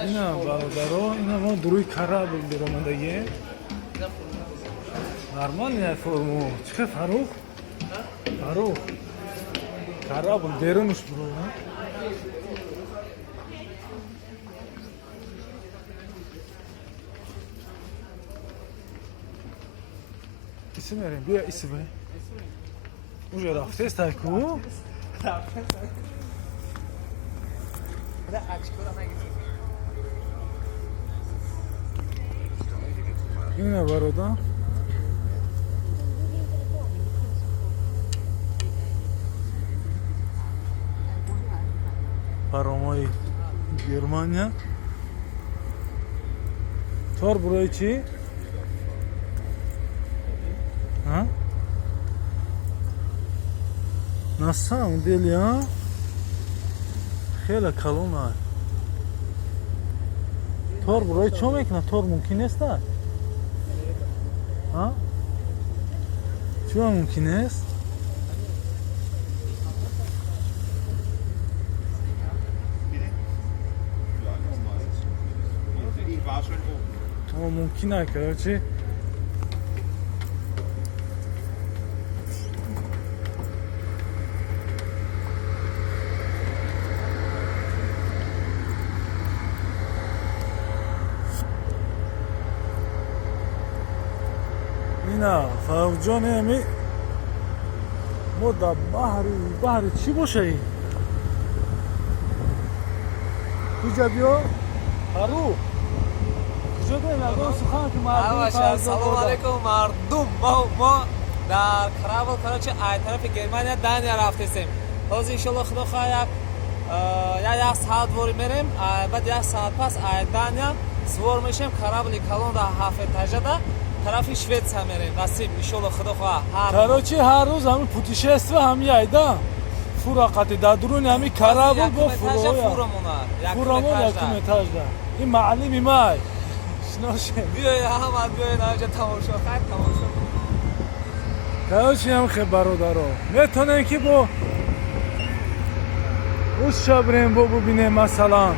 اینا برادرها اینا ما دروی کارابل برآمدگی نرمال نه فرمو چه فاروق فاروق کارابل درونش برو اسم میریم بیا اسم уже رفته است کو اینا برادر паромои Германия тор бурой чи на самом деле хела калона тор бурой чо мекна тор мумкин аст чо мумкин аст ممکن است که اینا فوجان همی ما در بحر چی باشه این کجا بیا هارو салом алейкум мардум мо дар карабл короче ай тарафи германия дания рафтесем ҳозир иншаллоҳ худо хоҳад як соат вори мерем баъд як соат пас ай дания свор мешем карабли калонда ҳафетажада тарафи шветсия мерем насиб иншаллоҳ худо хоҳад короче ҳар рӯз ҳамин путешествие ҳамин айда фурақати дар дуруни ҳамин карабл бо фурамон якум этажда ин маълими май بیای احمد بیای اینجا تماشا خواهد تماشا короче هم خیلی برادرها میتونن که با روز شب بریم با ببینیم مثلا